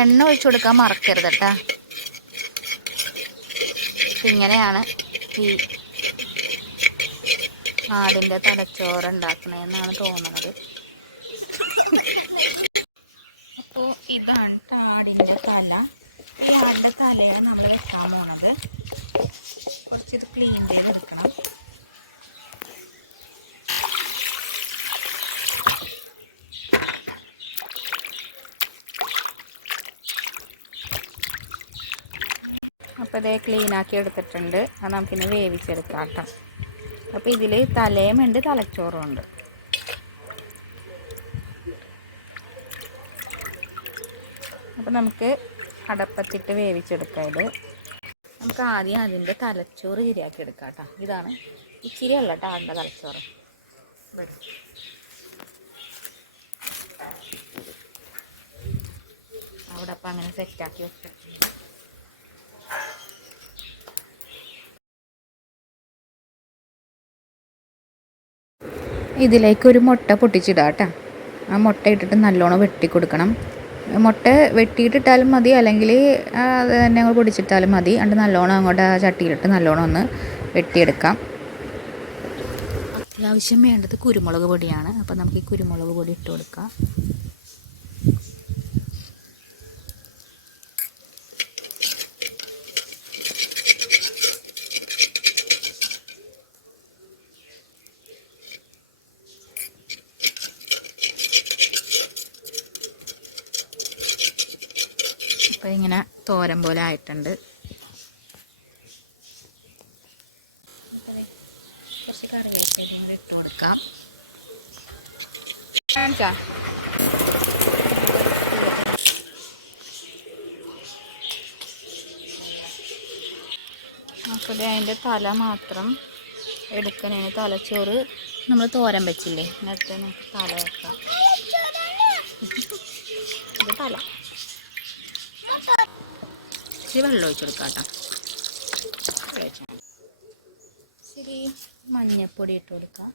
എണ്ണ ഒഴിച്ചു കൊടുക്കാൻ മറക്കരുത് കേട്ടോ. ഇങ്ങനെയാണ് ഈ ആടിൻ്റെ തലച്ചോറ് ഉണ്ടാക്കണതെന്നാണ് തോന്നുന്നത്. അപ്പോൾ ഇതാണ് ആടിൻ്റെ തല. ഈ ആടിൻ്റെ തലയാണ് നമ്മൾ വെക്കാൻ പോണത്. കുറച്ചിത് ക്ലീൻ ചെയ്തെടുക്കണം. അപ്പോൾ ഇതേ ക്ലീനാക്കി എടുത്തിട്ടുണ്ട്. അത് നമുക്കിനി വേവിച്ചെടുക്കാം കേട്ടോ. അപ്പോൾ ഇതിൽ തലയുമുണ്ട് തലച്ചോറും ഉണ്ട്. അപ്പോൾ നമുക്ക് അടപ്പത്തിട്ട് വേവിച്ചെടുക്കാം. ഇത് നമുക്ക് ആദ്യം അതിൻ്റെ തലച്ചോറ് ശരിയാക്കി എടുക്കാം കേട്ടോ. ഇതാണ് ഇച്ചിരി അല്ല കേട്ടോ ആടിൻ്റെ തലച്ചോറ്. അവിടെ അപ്പം അങ്ങനെ സെറ്റാക്കി വെച്ചിട്ടുണ്ട്. ഇതിലേക്ക് ഒരു മുട്ട പൊട്ടിച്ചിടാം കേട്ടോ. ആ മുട്ട ഇട്ടിട്ട് നല്ലോണം വെട്ടി കൊടുക്കണം. മുട്ട വെട്ടിയിട്ടിട്ടാലും മതി, അല്ലെങ്കിൽ അത് തന്നെ അങ്ങോട്ട് പൊടിച്ചിട്ടാലും മതി. എന്നിട്ട് നല്ലോണം അങ്ങോട്ട് ആ ചട്ടിയിലിട്ട് നല്ലോണം ഒന്ന് വെട്ടിയെടുക്കാം. അത്യാവശ്യം വേണ്ടത് കുരുമുളക് പൊടിയാണ്. അപ്പോൾ നമുക്ക് ഈ കുരുമുളക് പൊടി ഇട്ട് കൊടുക്കാം. അപ്പോൾ ഇങ്ങനെ തോരൻ പോലെ ആയിട്ടുണ്ട്. കുറച്ച് കറിവേപ്പിലയും കൂടി ഇട്ട് കൊടുക്കാം. അപ്പോൾ അതിൻ്റെ തല മാത്രം എടുക്കണേ. തലച്ചോറ് നമ്മൾ തോരൻ വെച്ചില്ലേ, എന്നിട്ട് നമുക്ക് തല വെക്കാം. ഇത് തല ഇച്ചിരി വെള്ളം ഒഴിച്ച് കൊടുക്കാം കേട്ടോ. ഇച്ചിരി മഞ്ഞൾപ്പൊടി ഇട്ട് കൊടുക്കാം.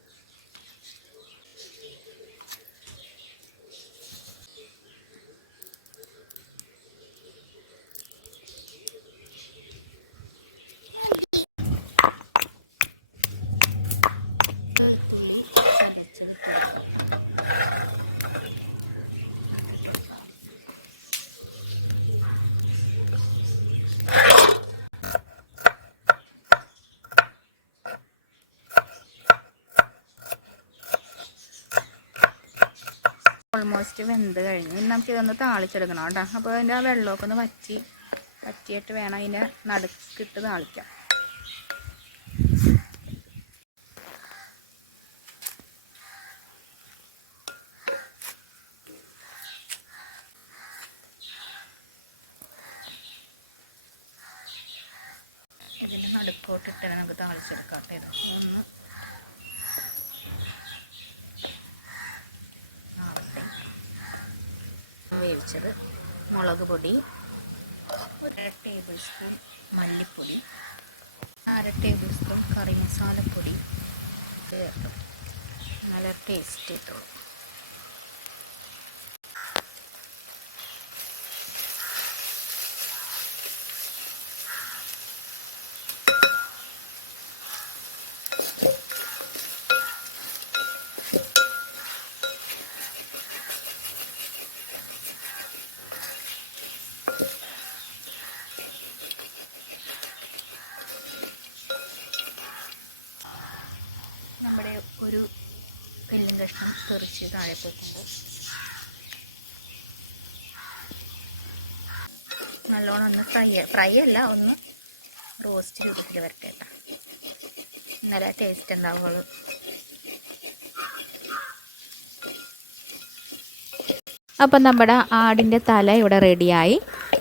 ഓൾമോസ്റ്റ് വെന്ത് കഴിഞ്ഞു. ഇനി നമുക്ക് ഇതൊന്ന് താളിച്ചെടുക്കണം കേട്ടോ. അപ്പോൾ അതിൻ്റെ ആ വെള്ളമൊക്കെ ഒന്ന് വറ്റിയിട്ട് വേണം അതിൻ്റെ നടുക്കിട്ട് താളിക്കാം. ഇതിൻ്റെ നടുക്കോട്ടിട്ട് നമുക്ക് താളിച്ചെടുക്കാം കേട്ടോ. ഇത് ഒന്ന് വേവിച്ചത്, മുളക് പൊടി 1 ടേബിൾ സ്പൂൺ മല്ലിപ്പൊടി, 1/2 ടേബിൾ സ്പൂൺ കറി മസാലപ്പൊടി ചേർത്ത് നല്ല ടേസ്റ്റ് കിട്ടുള്ളൂ. നമ്മുടെ ഒരു എല്ലും കഷ്ണം തെറിച്ച് താഴെ പോയിട്ടുണ്ട്. നല്ലോണം ഒന്ന് ഫ്രൈ അല്ല, ഒന്ന് റോസ്റ്റ് രൂപത്തിൽ വരട്ടെ. ഇന്നലെ ടേസ്റ്റ് ഉണ്ടാവുള്ളൂ. അപ്പം നമ്മുടെ ആടിൻ്റെ തല ഇവിടെ റെഡിയായി.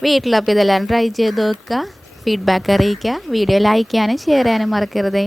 വീട്ടിലപ്പോൾ ഇതെല്ലാം ട്രൈ ചെയ്ത് നോക്കുക, ഫീഡ്ബാക്ക് അറിയിക്കുക. വീഡിയോ ലൈക്ക് ചെയ്യാനും ഷെയർ ചെയ്യാനും മറക്കരുതേ.